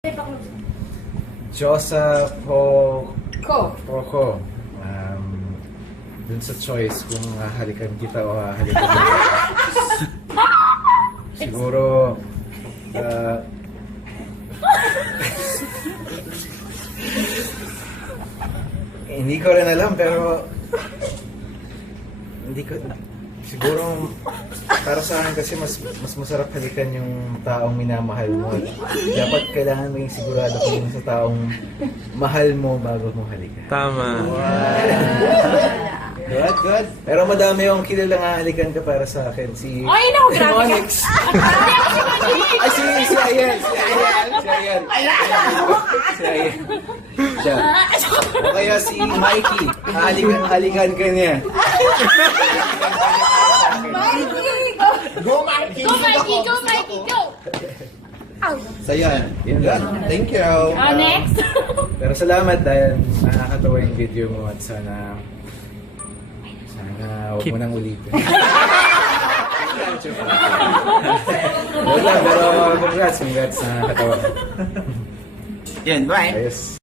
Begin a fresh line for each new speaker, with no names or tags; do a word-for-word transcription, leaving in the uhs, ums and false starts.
Josa po...
Ko.
Poco. Um, dun sa choice kung hahalikan kita o hahalikan kita. Siguro... Uh, hindi ko rin alam pero... Hindi ko... Siguro, para sa akin kasi mas mas masarap halikan yung taong minamahal mo. Dapat kailangan maging sigurado ka dun sa taong mahal mo bago mo halikan.
Tama.
Good, good. Pero madami yung kilala nga halikan ka para sa akin. Si
Ay, naku, grabe ka.
Onyx. Ay, si, si Ayan. Si Ayan. Si Ayan. Si Ayan. Siya. O kaya si Mikey. Halikan, halikan ka niya.
Go, Mikey! Go, Mikey! Go, Mikey! Go!
So yun.
Yun lang.
Thank you.
Ah, next!
Pero salamat dahil nakakatawa yung video mo at sana sana huwag mo nang ulitin. Wala, pero congrats, congrats, nakakatawa.
Yun, bye.
Ayos.